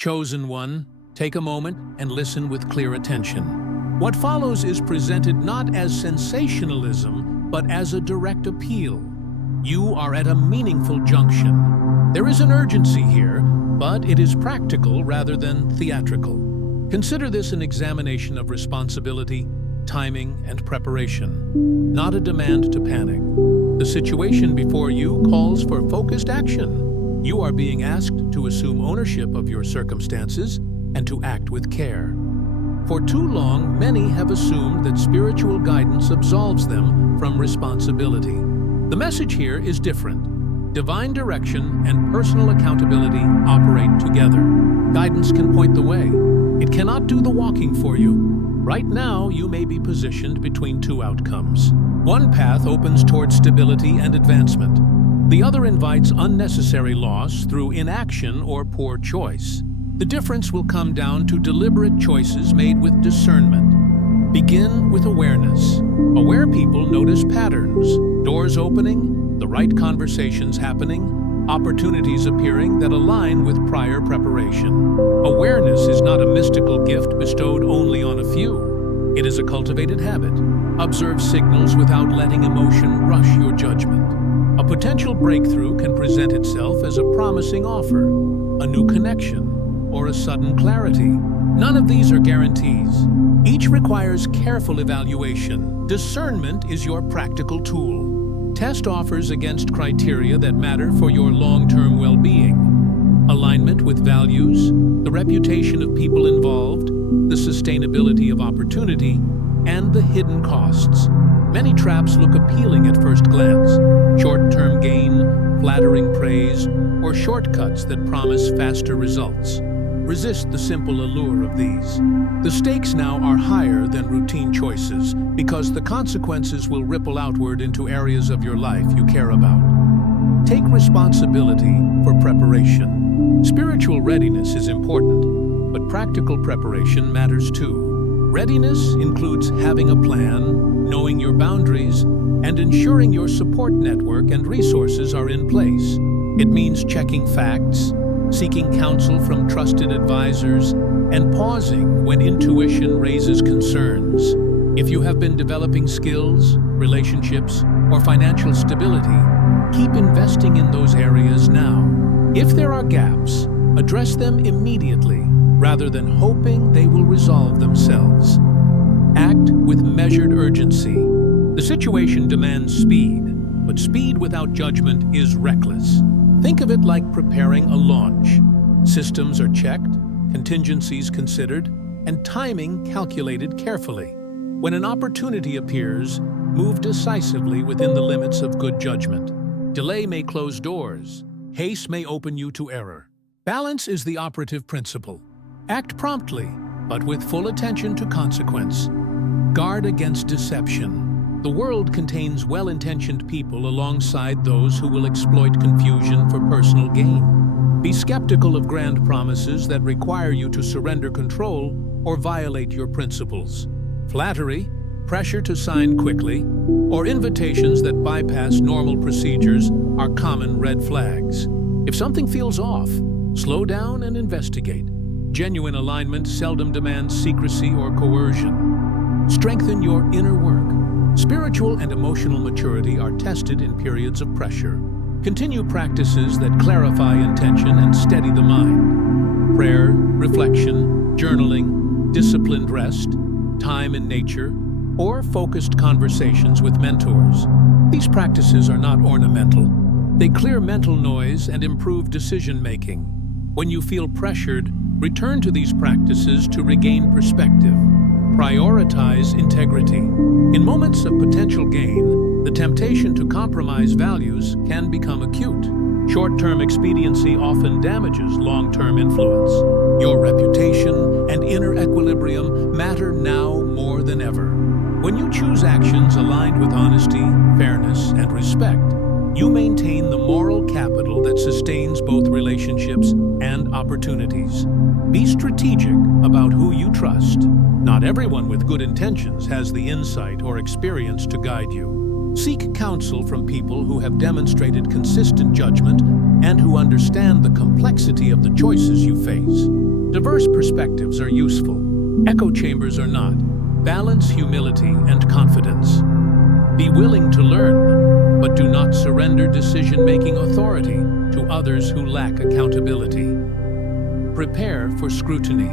Chosen one, take a moment and listen with clear attention. What follows is presented not as sensationalism, but as a direct appeal. You are at a meaningful junction. There is an urgency here, but it is practical rather than theatrical. Consider this an examination of responsibility, timing, and preparation, not a demand to panic. The situation before you calls for focused action. You are being asked to assume ownership of your circumstances and to act with care. For too long, many have assumed that spiritual guidance absolves them from responsibility. The message here is different. Divine direction and personal accountability operate together. Guidance can point the way. It cannot do the walking for you. Right now, you may be positioned between two outcomes. One path opens toward stability and advancement. The other invites unnecessary loss through inaction or poor choice. The difference will come down to deliberate choices made with discernment. Begin with awareness. Aware people notice patterns, doors opening, the right conversations happening, opportunities appearing that align with prior preparation. Awareness is not a mystical gift bestowed only on a few. It is a cultivated habit. Observe signals without letting emotion rush your judgment. A potential breakthrough can present itself as a promising offer, a new connection, or a sudden clarity. None of these are guarantees. Each requires careful evaluation. Discernment is your practical tool. Test offers against criteria that matter for your long-term well-being. Alignment with values, the reputation of people involved, the sustainability of opportunity, and the hidden costs. Many traps look appealing at first glance. Short-term gain, flattering praise, or shortcuts that promise faster results. Resist the simple allure of these. The stakes now are higher than routine choices because the consequences will ripple outward into areas of your life you care about. Take responsibility for preparation. Spiritual readiness is important, but practical preparation matters too. Readiness includes having a plan, knowing your boundaries, and ensuring your support network and resources are in place. It means checking facts, seeking counsel from trusted advisors, and pausing when intuition raises concerns. If you have been developing skills, relationships, or financial stability, keep investing in those areas now. If there are gaps, address them immediately rather than hoping they will resolve themselves. Act with measured urgency. The situation demands speed, but speed without judgment is reckless. Think of it like preparing a launch. Systems are checked, contingencies considered, and timing calculated carefully. When an opportunity appears, move decisively within the limits of good judgment. Delay may close doors. Haste may open you to error. Balance is the operative principle. Act promptly, but with full attention to consequence. Guard against deception. The world contains well-intentioned people alongside those who will exploit confusion for personal gain. Be skeptical of grand promises that require you to surrender control or violate your principles. Flattery, pressure to sign quickly, or invitations that bypass normal procedures are common red flags. If something feels off, slow down and investigate. Genuine alignment seldom demands secrecy or coercion. Strengthen your inner work. Spiritual and emotional maturity are tested in periods of pressure. Continue practices that clarify intention and steady the mind. Prayer, reflection, journaling, disciplined rest, time in nature, or focused conversations with mentors. These practices are not ornamental. They clear mental noise and improve decision-making. When you feel pressured, return to these practices to regain perspective. Prioritize integrity. In moments of potential gain, the temptation to compromise values can become acute. Short-term expediency often damages long-term influence. Your reputation and inner equilibrium matter now more than ever. When you choose actions aligned with honesty, fairness, and respect, you maintain the moral capital that sustains both relationships and opportunities. Be strategic about who you trust. Not everyone with good intentions has the insight or experience to guide you. Seek counsel from people who have demonstrated consistent judgment and who understand the complexity of the choices you face. Diverse perspectives are useful. Echo chambers are not. Balance humility and confidence. Be willing to learn, but do not surrender decision-making authority to others who lack accountability. Prepare for scrutiny.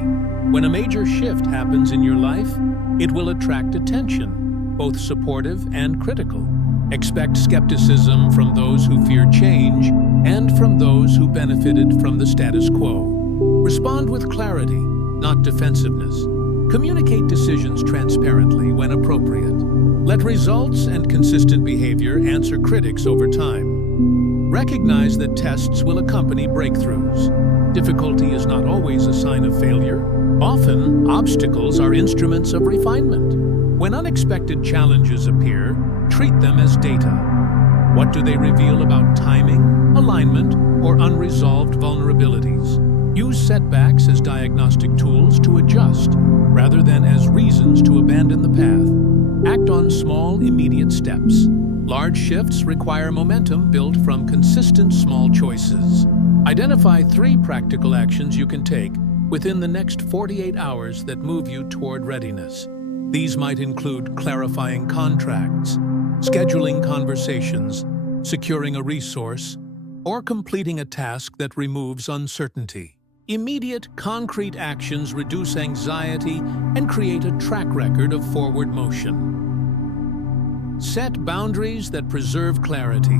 When a major shift happens in your life, it will attract attention, both supportive and critical. Expect skepticism from those who fear change and from those who benefited from the status quo. Respond with clarity, not defensiveness. Communicate decisions transparently when appropriate. Let results and consistent behavior answer critics over time. Recognize that tests will accompany breakthroughs. Difficulty is not always a sign of failure. Often, obstacles are instruments of refinement. When unexpected challenges appear, treat them as data. What do they reveal about timing, alignment, or unresolved vulnerabilities? Use setbacks as diagnostic tools to adjust, rather than as reasons to abandon the path. Act on small, immediate steps. Large shifts require momentum built from consistent small choices. Identify 3 practical actions you can take within the next 48 hours that move you toward readiness. These might include clarifying contracts, scheduling conversations, securing a resource, or completing a task that removes uncertainty. Immediate, concrete actions reduce anxiety and create a track record of forward motion. Set boundaries that preserve clarity.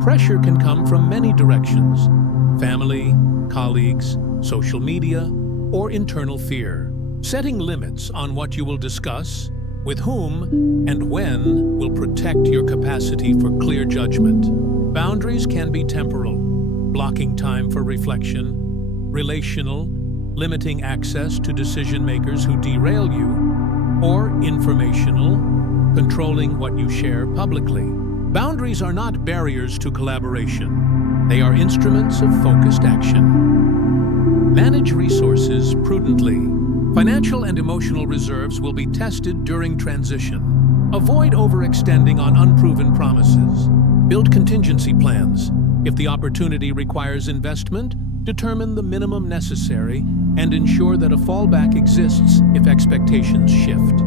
Pressure can come from many directions: family, colleagues, social media, or internal fear. Setting limits on what you will discuss, with whom, and when will protect your capacity for clear judgment. Boundaries can be temporal, blocking time for reflection; relational, limiting access to decision-makers who derail you; or informational, controlling what you share publicly. Boundaries are not barriers to collaboration. They are instruments of focused action. Manage resources prudently. Financial and emotional reserves will be tested during transition. Avoid overextending on unproven promises. Build contingency plans. If the opportunity requires investment, determine the minimum necessary and ensure that a fallback exists if expectations shift.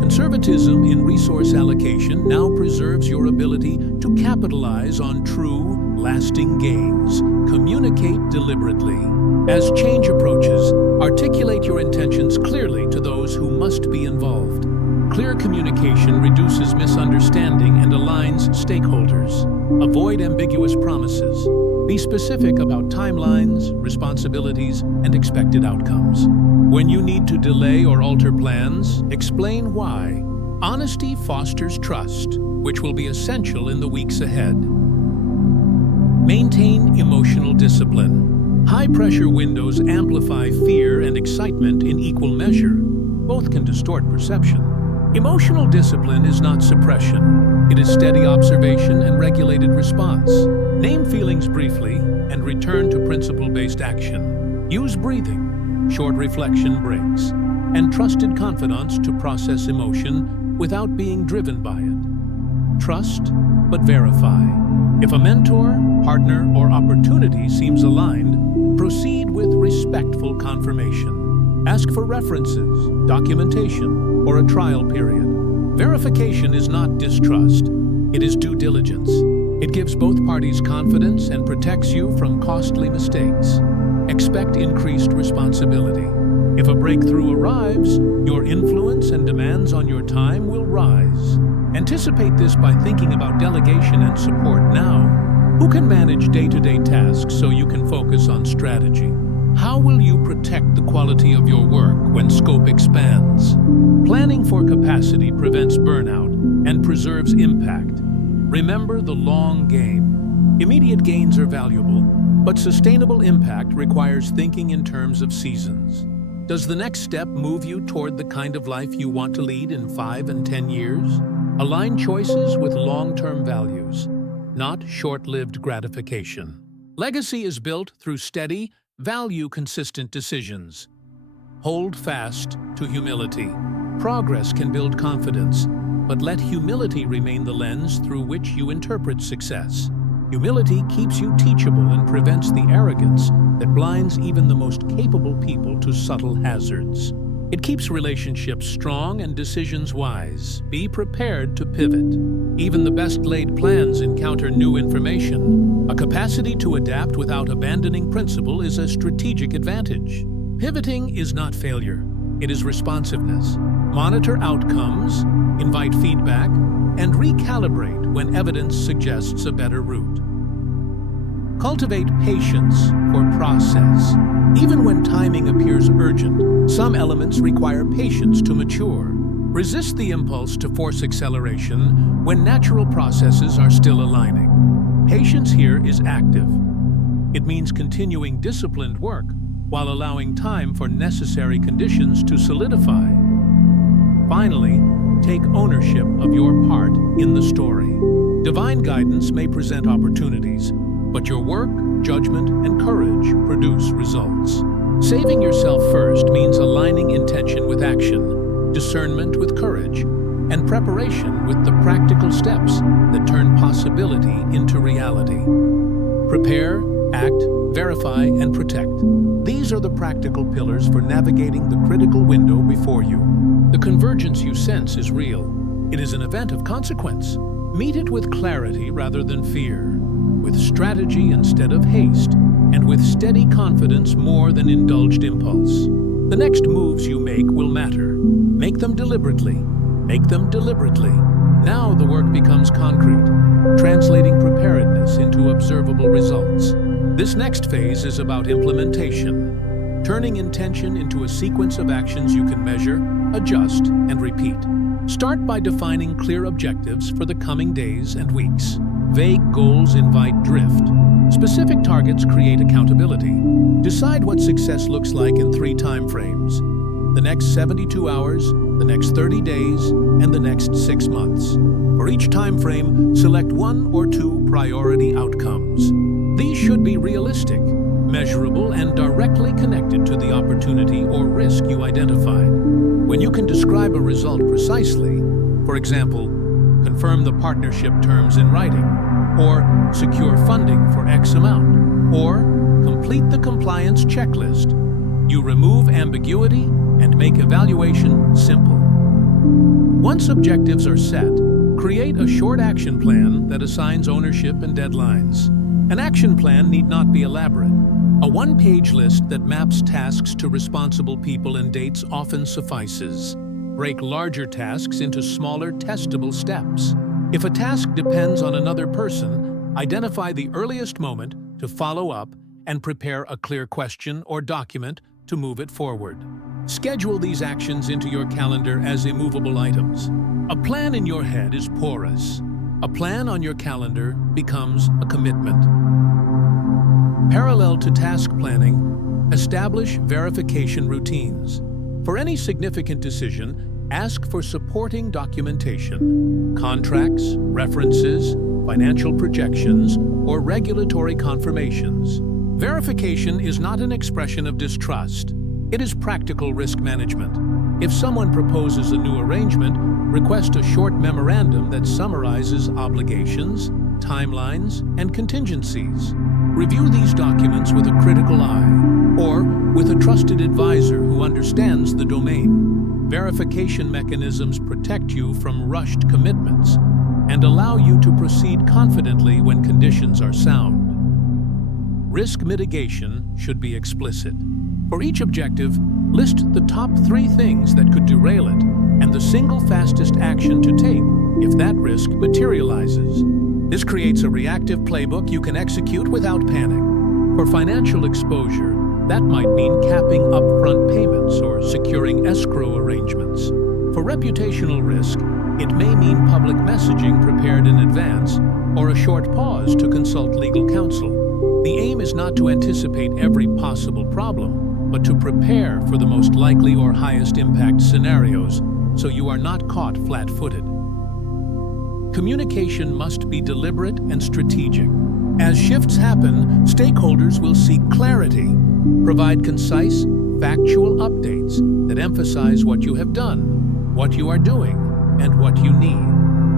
Conservatism in resource allocation now preserves your ability to capitalize on true, lasting gains. Communicate deliberately. As change approaches, articulate your intentions clearly to those who must be involved. Clear communication reduces misunderstanding and aligns stakeholders. Avoid ambiguous promises. Be specific about timelines, responsibilities, and expected outcomes. When you need to delay or alter plans, explain why. Honesty fosters trust, which will be essential in the weeks ahead. Maintain emotional discipline. High-pressure windows amplify fear and excitement in equal measure. Both can distort perception. Emotional discipline is not suppression. It is steady observation and regulated response. Name feelings briefly and return to principle-based action. Use breathing, short reflection breaks, and trusted confidants to process emotion without being driven by it. Trust, but verify. If a mentor, partner, or opportunity seems aligned, proceed with respectful confirmation. Ask for references, documentation, or a trial period. Verification is not distrust. It is due diligence. It gives both parties confidence and protects you from costly mistakes. Expect increased responsibility. If a breakthrough arrives, your influence and demands on your time will rise. Anticipate this by thinking about delegation and support now. Who can manage day-to-day tasks so you can focus on strategy? How will you protect the quality of your work when scope expands? Planning for capacity prevents burnout and preserves impact. Remember the long game. Immediate gains are valuable, but sustainable impact requires thinking in terms of seasons. Does the next step move you toward the kind of life you want to lead in 5 and 10 years? Align choices with long-term values, not short-lived gratification. Legacy is built through steady, value-consistent decisions. Hold fast to humility. Progress can build confidence, but let humility remain the lens through which you interpret success. Humility keeps you teachable and prevents the arrogance that blinds even the most capable people to subtle hazards. It keeps relationships strong and decisions wise. Be prepared to pivot. Even the best-laid plans encounter new information. A capacity to adapt without abandoning principle is a strategic advantage. Pivoting is not failure. It is responsiveness. Monitor outcomes, invite feedback, and recalibrate when evidence suggests a better route. Cultivate patience for process. Even when timing appears urgent, some elements require patience to mature. Resist the impulse to force acceleration when natural processes are still aligning. Patience here is active. It means continuing disciplined work while allowing time for necessary conditions to solidify. Finally, take ownership of your part in the story. Divine guidance may present opportunities, but your work, judgment, and courage produce results. Saving yourself first means aligning intention with action, discernment with courage, and preparation with the practical steps that turn possibility into reality. Prepare, act, verify, and protect. These are the practical pillars for navigating the critical window before you. The convergence you sense is real. It is an event of consequence. Meet it with clarity rather than fear, with strategy instead of haste, and with steady confidence more than indulged impulse. The next moves you make will matter. Make them deliberately. Make them deliberately. Now the work becomes concrete, translating preparedness into observable results. This next phase is about implementation, turning intention into a sequence of actions you can measure, adjust, and repeat. Start by defining clear objectives for the coming days and weeks. Vague goals invite drift. Specific targets create accountability. Decide what success looks like in 3 time frames: the next 72 hours, the next 30 days, and the next 6 months. For each time frame, select 1 or 2 priority outcomes. These should be realistic, measurable, and directly connected to the opportunity or risk you identified. When you can describe a result precisely, for example, confirm the partnership terms in writing, or secure funding for X amount, or complete the compliance checklist, you remove ambiguity and make evaluation simple. Once objectives are set, create a short action plan that assigns ownership and deadlines. An action plan need not be elaborate. A one-page list that maps tasks to responsible people and dates often suffices. Break larger tasks into smaller, testable steps. If a task depends on another person, identify the earliest moment to follow up and prepare a clear question or document to move it forward. Schedule these actions into your calendar as immovable items. A plan in your head is porous. A plan on your calendar becomes a commitment. Parallel to task planning, establish verification routines. For any significant decision, ask for supporting documentation, contracts, references, financial projections, or regulatory confirmations. Verification is not an expression of distrust. It is practical risk management. If someone proposes a new arrangement, request a short memorandum that summarizes obligations, timelines, and contingencies. Review these documents with a critical eye, or with a trusted advisor who understands the domain. Verification mechanisms protect you from rushed commitments and allow you to proceed confidently when conditions are sound. Risk mitigation should be explicit. For each objective, list the top 3 things that could derail it and the single fastest action to take if that risk materializes. This creates a reactive playbook you can execute without panic. For financial exposure, that might mean capping upfront payments or securing escrow arrangements. For reputational risk, it may mean public messaging prepared in advance or a short pause to consult legal counsel. The aim is not to anticipate every possible problem, but to prepare for the most likely or highest impact scenarios so you are not caught flat-footed. Communication must be deliberate and strategic. As shifts happen, stakeholders will seek clarity. Provide concise, factual updates that emphasize what you have done, what you are doing, and what you need.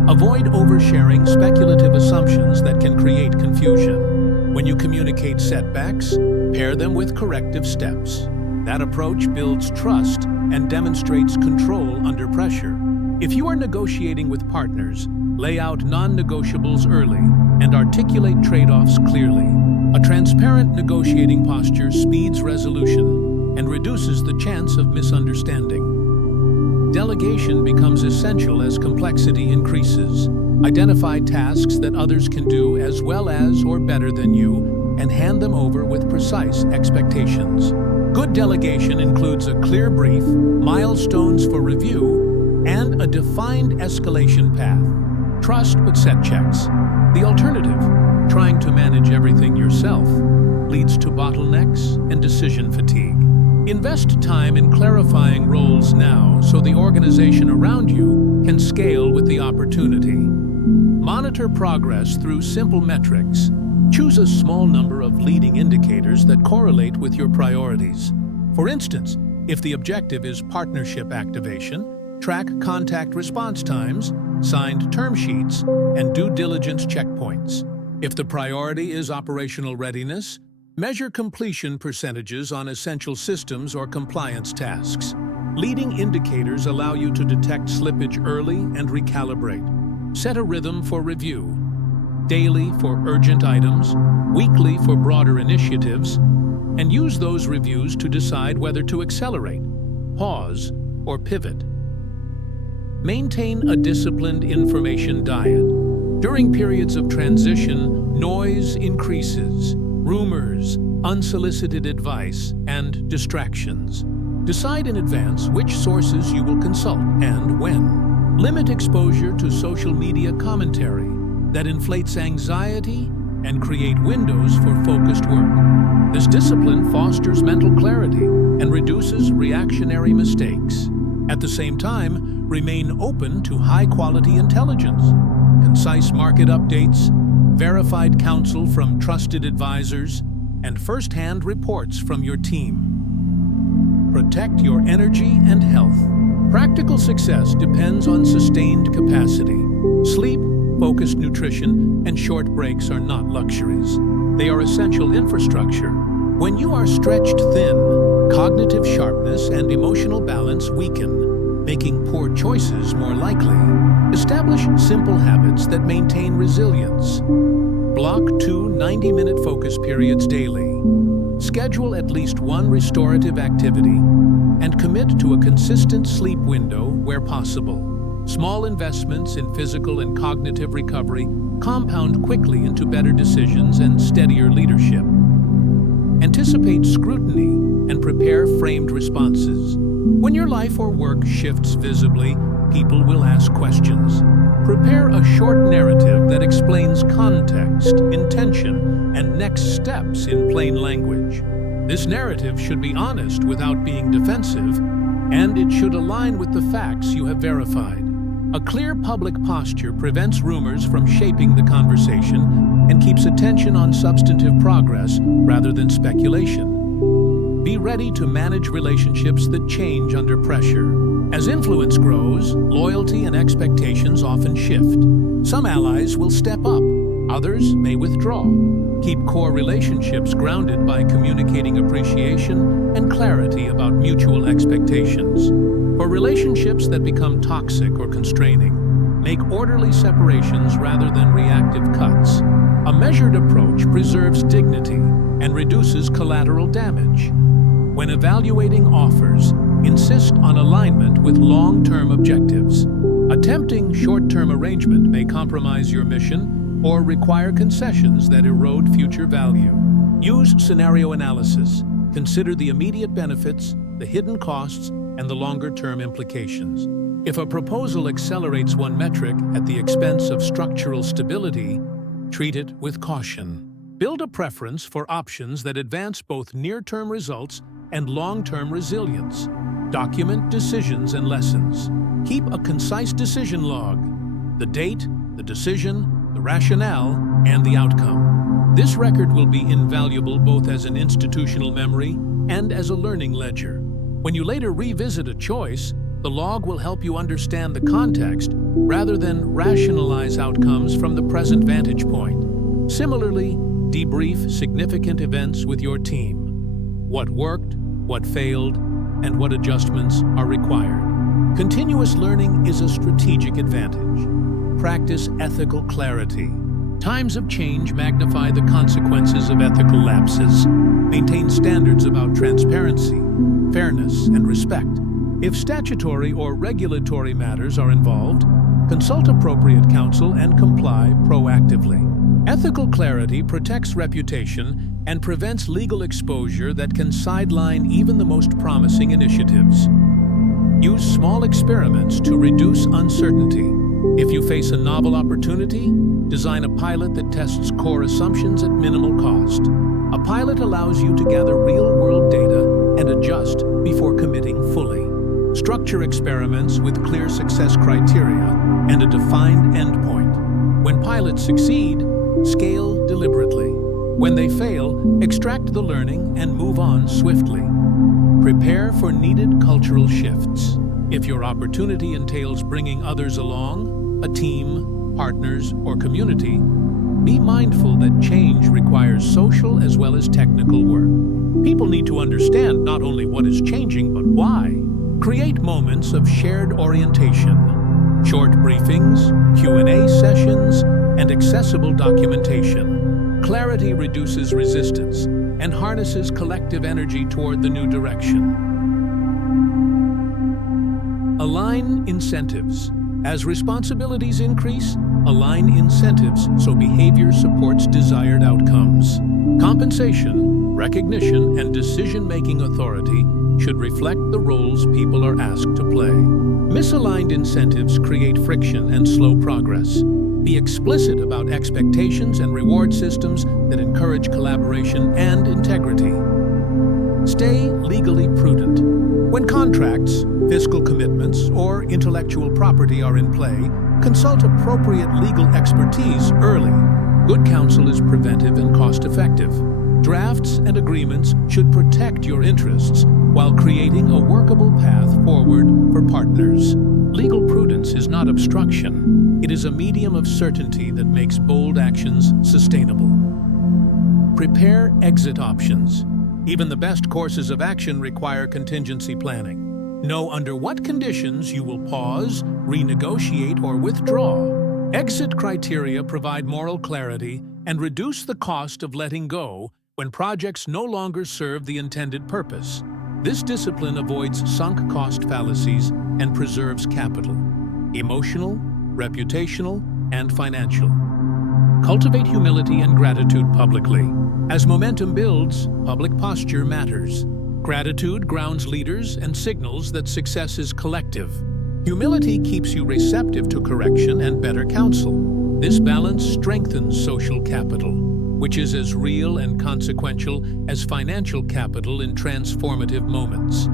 Avoid oversharing speculative assumptions that can create confusion. When you communicate setbacks, pair them with corrective steps. That approach builds trust and demonstrates control under pressure. If you are negotiating with partners, lay out non-negotiables early and articulate trade-offs clearly. A transparent negotiating posture speeds resolution and reduces the chance of misunderstanding. Delegation becomes essential as complexity increases. Identify tasks that others can do as well as or better than you and hand them over with precise expectations. Good delegation includes a clear brief, milestones for review, and a defined escalation path. Trust but set checks. The alternative, trying to manage everything yourself, leads to bottlenecks and decision fatigue. Invest time in clarifying roles now so the organization around you can scale with the opportunity. Monitor progress through simple metrics. Choose a small number of leading indicators that correlate with your priorities. For instance, if the objective is partnership activation, track contact response times, signed term sheets, and due diligence checkpoints. If the priority is operational readiness, measure completion percentages on essential systems or compliance tasks. Leading indicators allow you to detect slippage early and recalibrate. Set a rhythm for review. Daily for urgent items, weekly for broader initiatives, and use those reviews to decide whether to accelerate, pause, or pivot. Maintain a disciplined information diet. During periods of transition, noise increases. Rumors, unsolicited advice, and distractions. Decide in advance which sources you will consult and when. Limit exposure to social media commentary that inflates anxiety and create windows for focused work. This discipline fosters mental clarity and reduces reactionary mistakes. At the same time, remain open to high-quality intelligence, concise market updates, verified counsel from trusted advisors, and first-hand reports from your team. Protect your energy and health. Practical success depends on sustained capacity. Sleep, focused nutrition, and short breaks are not luxuries. They are essential infrastructure. When you are stretched thin, cognitive sharpness and emotional balance weaken, making poor choices more likely. Establish simple habits that maintain resilience. Block 2 90-minute focus periods daily. Schedule at least one restorative activity and commit to a consistent sleep window where possible. Small investments in physical and cognitive recovery compound quickly into better decisions and steadier leadership. Anticipate scrutiny and prepare framed responses. When your life or work shifts visibly, people will ask questions. Prepare a short narrative that explains context, intention, and next steps in plain language. This narrative should be honest without being defensive, and it should align with the facts you have verified. A clear public posture prevents rumors from shaping the conversation and keeps attention on substantive progress rather than speculation. Be ready to manage relationships that change under pressure. As influence grows, loyalty and expectations often shift. Some allies will step up, others may withdraw. Keep core relationships grounded by communicating appreciation and clarity about mutual expectations. For relationships that become toxic or constraining, make orderly separations rather than reactive cuts. A measured approach preserves dignity and reduces collateral damage. When evaluating offers, insist on alignment with long-term objectives. Attempting short-term arrangement may compromise your mission or require concessions that erode future value. Use scenario analysis. Consider the immediate benefits, the hidden costs, and the longer-term implications. If a proposal accelerates one metric at the expense of structural stability, treat it with caution. Build a preference for options that advance both near-term results and long-term resilience. Document decisions and lessons. Keep a concise decision log. The date, the decision, the rationale, and the outcome. This record will be invaluable both as an institutional memory and as a learning ledger. When you later revisit a choice, the log will help you understand the context rather than rationalize outcomes from the present vantage point. Similarly, debrief significant events with your team. What worked, what failed, and what adjustments are required. Continuous learning is a strategic advantage. Practice ethical clarity. Times of change magnify the consequences of ethical lapses. Maintain standards about transparency, fairness, and respect. If statutory or regulatory matters are involved, consult appropriate counsel and comply proactively. Ethical clarity protects reputation and prevents legal exposure that can sideline even the most promising initiatives. Use small experiments to reduce uncertainty. If you face a novel opportunity, design a pilot that tests core assumptions at minimal cost. A pilot allows you to gather real-world data and adjust before committing fully. Structure experiments with clear success criteria and a defined endpoint. When pilots succeed, scale deliberately. When they fail, extract the learning and move on swiftly. Prepare for needed cultural shifts. If your opportunity entails bringing others along, a team, partners, or community, be mindful that change requires social as well as technical work. People need to understand not only what is changing, but why. Create moments of shared orientation, short briefings, Q&A sessions, and accessible documentation. Clarity reduces resistance and harnesses collective energy toward the new direction. Align incentives. As responsibilities increase, align incentives so behavior supports desired outcomes. Compensation, recognition, and decision-making authority should reflect the roles people are asked to play. Misaligned incentives create friction and slow progress. Be explicit about expectations and reward systems that encourage collaboration and integrity. Stay legally prudent. When contracts, fiscal commitments, or intellectual property are in play, consult appropriate legal expertise early. Good counsel is preventive and cost-effective. Drafts and agreements should protect your interests while creating a workable path forward for partners. Legal prudence is not obstruction. It is a medium of certainty that makes bold actions sustainable. Prepare exit options. Even the best courses of action require contingency planning. Know under what conditions you will pause, renegotiate, or withdraw. Exit criteria provide moral clarity and reduce the cost of letting go when projects no longer serve the intended purpose. This discipline avoids sunk cost fallacies and preserves capital, emotional, reputational, and financial. Cultivate humility and gratitude publicly. As momentum builds, public posture matters. Gratitude grounds leaders and signals that success is collective. Humility keeps you receptive to correction and better counsel. This balance strengthens social capital, which is as real and consequential as financial capital in transformative moments.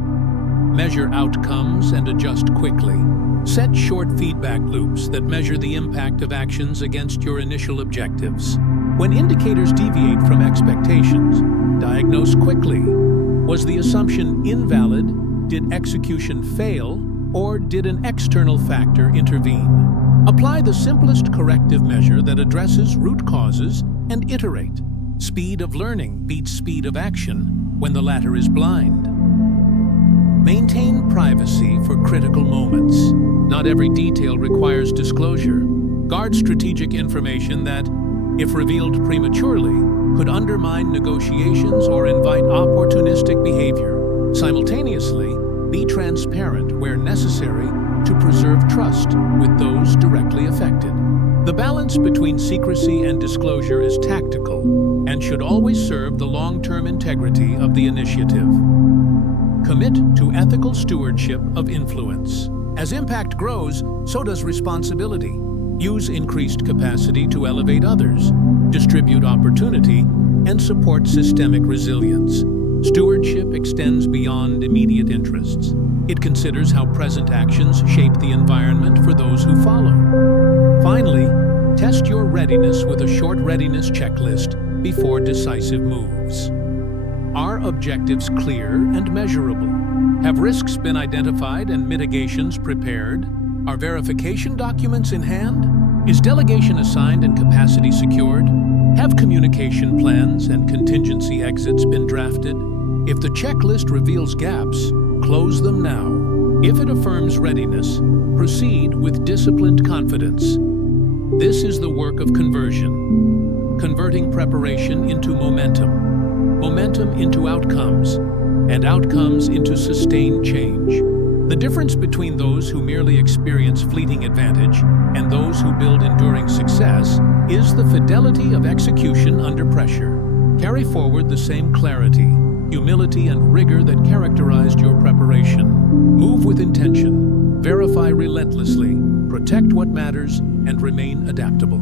Measure outcomes and adjust quickly. Set short feedback loops that measure the impact of actions against your initial objectives. When indicators deviate from expectations, diagnose quickly. Was the assumption invalid? Did execution fail? Or did an external factor intervene? Apply the simplest corrective measure that addresses root causes and iterate. Speed of learning beats speed of action when the latter is blind. Maintain privacy for critical moments. Not every detail requires disclosure. Guard strategic information that, if revealed prematurely, could undermine negotiations or invite opportunistic behavior. Simultaneously, be transparent where necessary to preserve trust with those directly affected. The balance between secrecy and disclosure is tactical and should always serve the long-term integrity of the initiative. Commit to ethical stewardship of influence. As impact grows, so does responsibility. Use increased capacity to elevate others, distribute opportunity, and support systemic resilience. Stewardship extends beyond immediate interests. It considers how present actions shape the environment for those who follow. Finally, test your readiness with a short readiness checklist before decisive moves. Are objectives clear and measurable? Have risks been identified and mitigations prepared? Are verification documents in hand? Is delegation assigned and capacity secured? Have communication plans and contingency exits been drafted? If the checklist reveals gaps, close them now. If it affirms readiness, proceed with disciplined confidence. This is the work of conversion, converting preparation into momentum, momentum into outcomes, and outcomes into sustained change. The difference between those who merely experience fleeting advantage and those who build enduring success is the fidelity of execution under pressure. Carry forward the same clarity, humility, and rigor that characterized your preparation. Move with intention, verify relentlessly, protect what matters, and remain adaptable.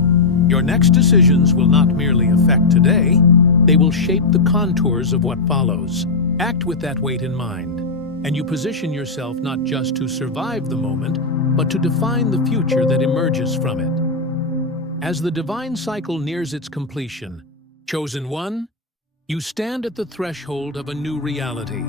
Your next decisions will not merely affect today, they will shape the contours of what follows. Act with that weight in mind, and you position yourself not just to survive the moment, but to define the future that emerges from it. As the divine cycle nears its completion, chosen one, you stand at the threshold of a new reality,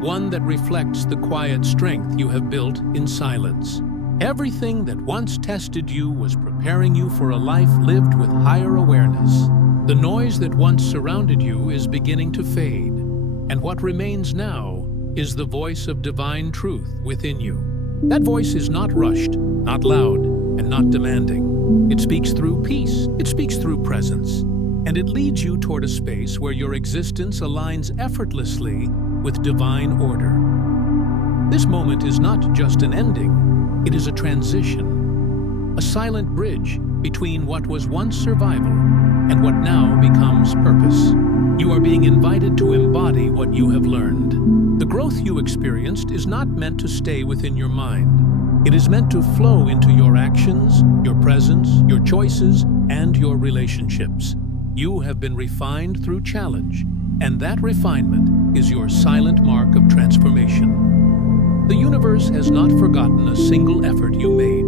one that reflects the quiet strength you have built in silence. Everything that once tested you was preparing you for a life lived with higher awareness. The noise that once surrounded you is beginning to fade, and what remains now is the voice of divine truth within you. That voice is not rushed, not loud, and not demanding. It speaks through peace, it speaks through presence, and it leads you toward a space where your existence aligns effortlessly with divine order. This moment is not just an ending, it is a transition, a silent bridge between what was once survival and what now becomes purpose. You are being invited to embody what you have learned. The growth you experienced is not meant to stay within your mind. It is meant to flow into your actions, your presence, your choices, and your relationships. You have been refined through challenge, and that refinement is your silent mark of transformation. The universe has not forgotten a single effort you made,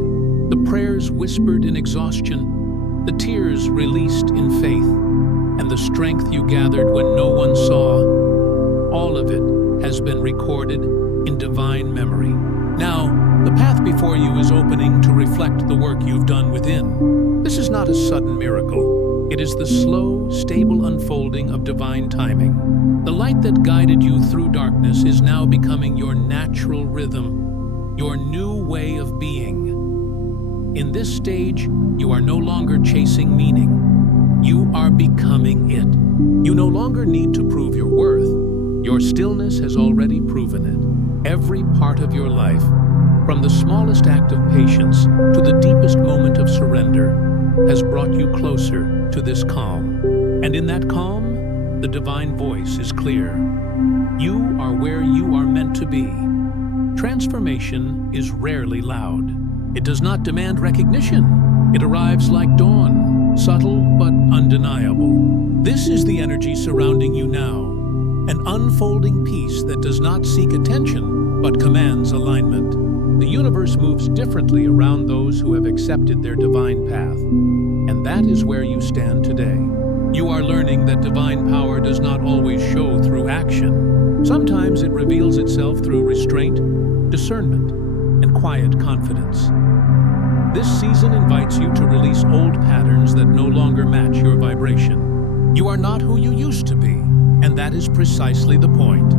the prayers whispered in exhaustion, the tears released in faith, and the strength you gathered when no one saw. All of it has been recorded in divine memory. Now, the path before you is opening to reflect the work you've done within. This is not a sudden miracle. It is the slow, stable unfolding of divine timing. The light that guided you through darkness is now becoming your natural rhythm, your new way of being. In this stage, you are no longer chasing meaning. You are becoming it. You no longer need to prove your worth. Your stillness has already proven it. Every part of your life, from the smallest act of patience to the deepest moment of surrender, has brought you closer to this calm. And in that calm, the divine voice is clear. You are where you are meant to be. Transformation is rarely loud. It does not demand recognition. It arrives like dawn, subtle but undeniable. This is the energy surrounding you now, an unfolding peace that does not seek attention but commands alignment. The universe moves differently around those who have accepted their divine path, and that is where you stand today. You are learning that divine power does not always show through action. Sometimes it reveals itself through restraint, discernment, and quiet confidence. This season invites you to release old patterns that no longer match your vibration. You are not who you used to be, and that is precisely the point.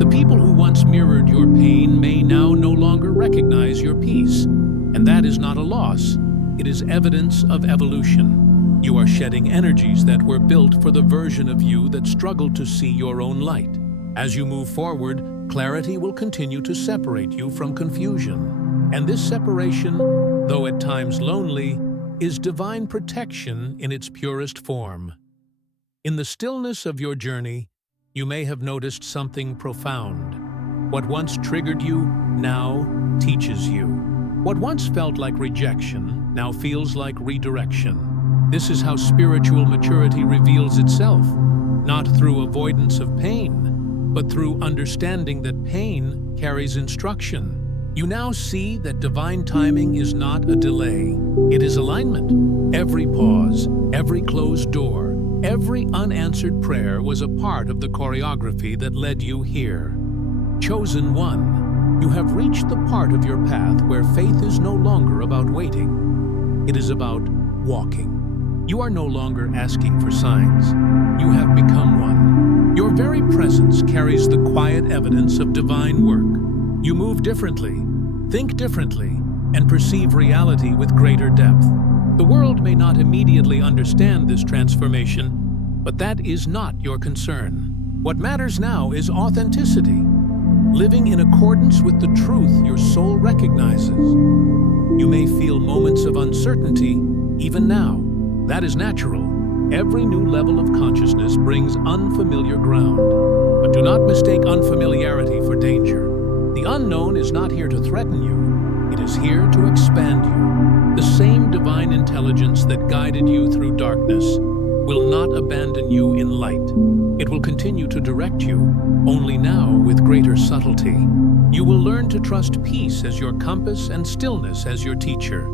The people who once mirrored your pain may now no longer recognize your peace, and that is not a loss. It is evidence of evolution. You are shedding energies that were built for the version of you that struggled to see your own light. As you move forward, clarity will continue to separate you from confusion. And this separation, though at times lonely, is divine protection in its purest form. In the stillness of your journey, you may have noticed something profound. What once triggered you now teaches you. What once felt like rejection now feels like redirection. This is how spiritual maturity reveals itself, not through avoidance of pain, but through understanding that pain carries instruction. You now see that divine timing is not a delay, it is alignment. Every pause, every closed door, every unanswered prayer was a part of the choreography that led you here. Chosen one, You have reached the part of your path where faith is no longer about waiting. It is about walking. You are no longer asking for signs. You have become one. Your very presence carries the quiet evidence of divine work. You move differently, think differently, and perceive reality with greater depth. The world may not immediately understand this transformation, but that is not your concern. What matters now is authenticity, living in accordance with the truth your soul recognizes. You may feel moments of uncertainty even now. That is natural. Every new level of consciousness brings unfamiliar ground. But do not mistake unfamiliarity for danger. The unknown is not here to threaten you. It is here to expand you. The same divine intelligence that guided you through darkness will not abandon you in light. It will continue to direct you, only now with greater subtlety. You will learn to trust peace as your compass and stillness as your teacher.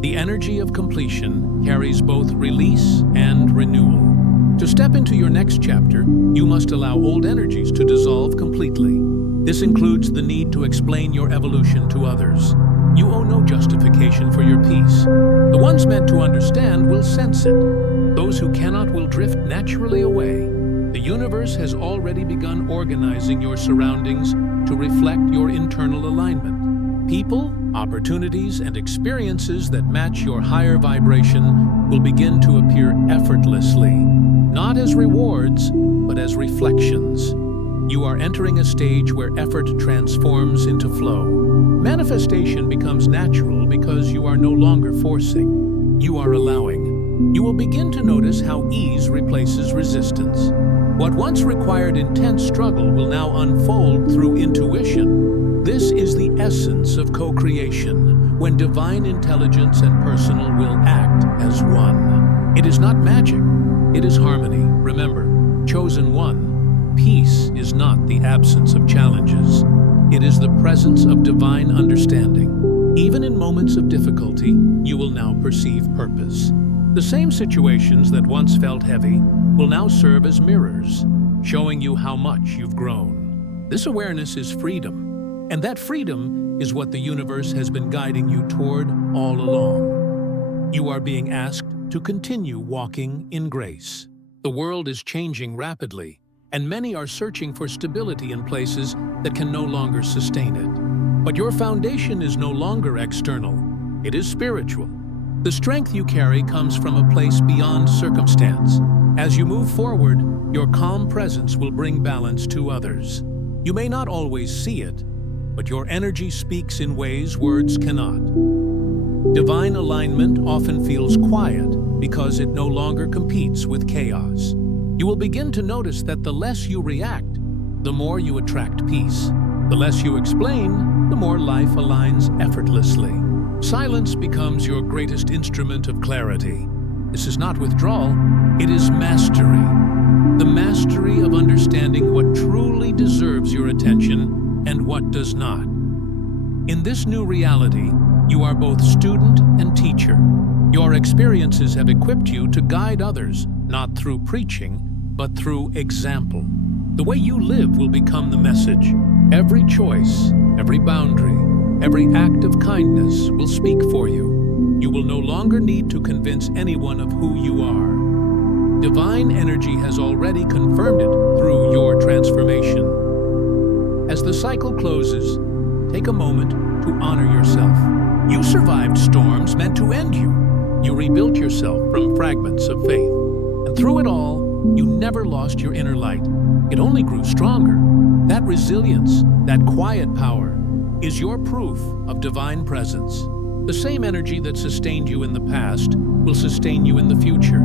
The energy of completion carries both release and renewal. To step into your next chapter, you must allow old energies to dissolve completely. This includes the need to explain your evolution to others. You owe no justification for your peace. The ones meant to understand will sense it. Those who cannot will drift naturally away. The universe has already begun organizing your surroundings to reflect your internal alignment. People, opportunities, and experiences that match your higher vibration will begin to appear effortlessly, not as rewards, but as reflections. You are entering a stage where effort transforms into flow. Manifestation becomes natural because you are no longer forcing. You are allowing. You will begin to notice how ease replaces resistance. What once required intense struggle will now unfold through intuition. This is the essence of co-creation, when divine intelligence and personal will act as one. It is not magic, it is harmony. Remember, chosen one. Peace is not the absence of challenges. It is the presence of divine understanding. Even in moments of difficulty, you will now perceive purpose. The same situations that once felt heavy will now serve as mirrors, showing you how much you've grown. This awareness is freedom, and that freedom is what the universe has been guiding you toward all along. You are being asked to continue walking in grace. The world is changing rapidly, and many are searching for stability in places that can no longer sustain it. But your foundation is no longer external, it is spiritual. The strength you carry comes from a place beyond circumstance. As you move forward, your calm presence will bring balance to others. You may not always see it, but your energy speaks in ways words cannot. Divine alignment often feels quiet because it no longer competes with chaos. You will begin to notice that the less you react, the more you attract peace. The less you explain, the more life aligns effortlessly. Silence becomes your greatest instrument of clarity. This is not withdrawal, it is mastery. The mastery of understanding what truly deserves your attention and what does not. In this new reality, you are both student and teacher. Your experiences have equipped you to guide others, not through preaching, but through example. The way you live will become the message. Every choice, every boundary, every act of kindness will speak for you. You will no longer need to convince anyone of who you are. Divine energy has already confirmed it through your transformation. As the cycle closes, take a moment to honor yourself. You survived storms meant to end you. You rebuilt yourself from fragments of faith. And through it all, you never lost your inner light. It only grew stronger. That resilience, that quiet power, is your proof of divine presence. The same energy that sustained you in the past will sustain you in the future.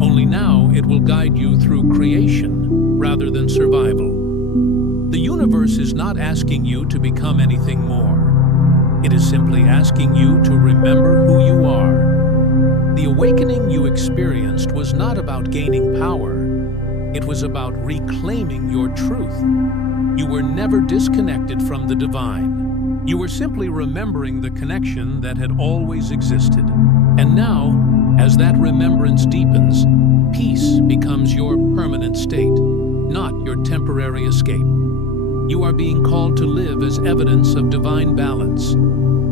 Only now it will guide you through creation rather than survival. The universe is not asking you to become anything more. It is simply asking you to remember who you are. The awakening you experienced was not about gaining power. It was about reclaiming your truth. You were never disconnected from the divine. You were simply remembering the connection that had always existed. And now, as that remembrance deepens, peace becomes your permanent state, not your temporary escape. You are being called to live as evidence of divine balance,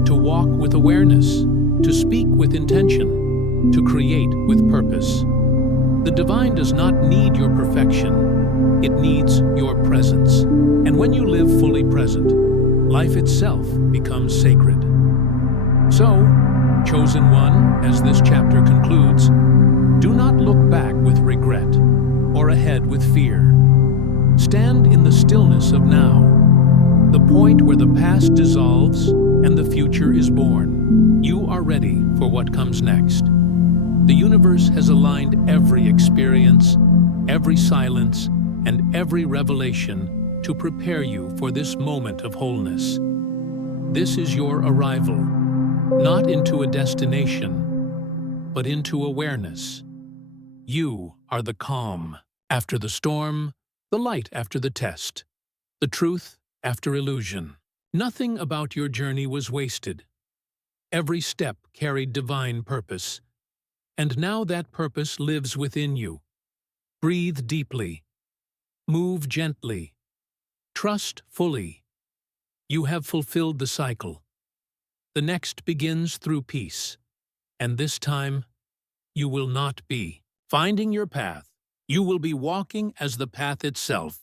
to walk with awareness, to speak with intention, to create with purpose. The divine does not need your perfection, it needs your presence. And when you live fully present, life itself becomes sacred. So, chosen one, as this chapter concludes, do not look back with regret or ahead with fear. Stand in the stillness of now, the point where the past dissolves and the future is born. You are ready for what comes next. The universe has aligned every experience, every silence, and every revelation to prepare you for this moment of wholeness. This is your arrival, not into a destination, but into awareness. You are the calm after the storm, the light after the test, the truth after illusion. Nothing about your journey was wasted. Every step carried divine purpose, and now that purpose lives within you. Breathe deeply. Move gently. Trust fully. You have fulfilled the cycle. The next begins through peace, and this time, you will not be finding your path. You will be walking as the path itself.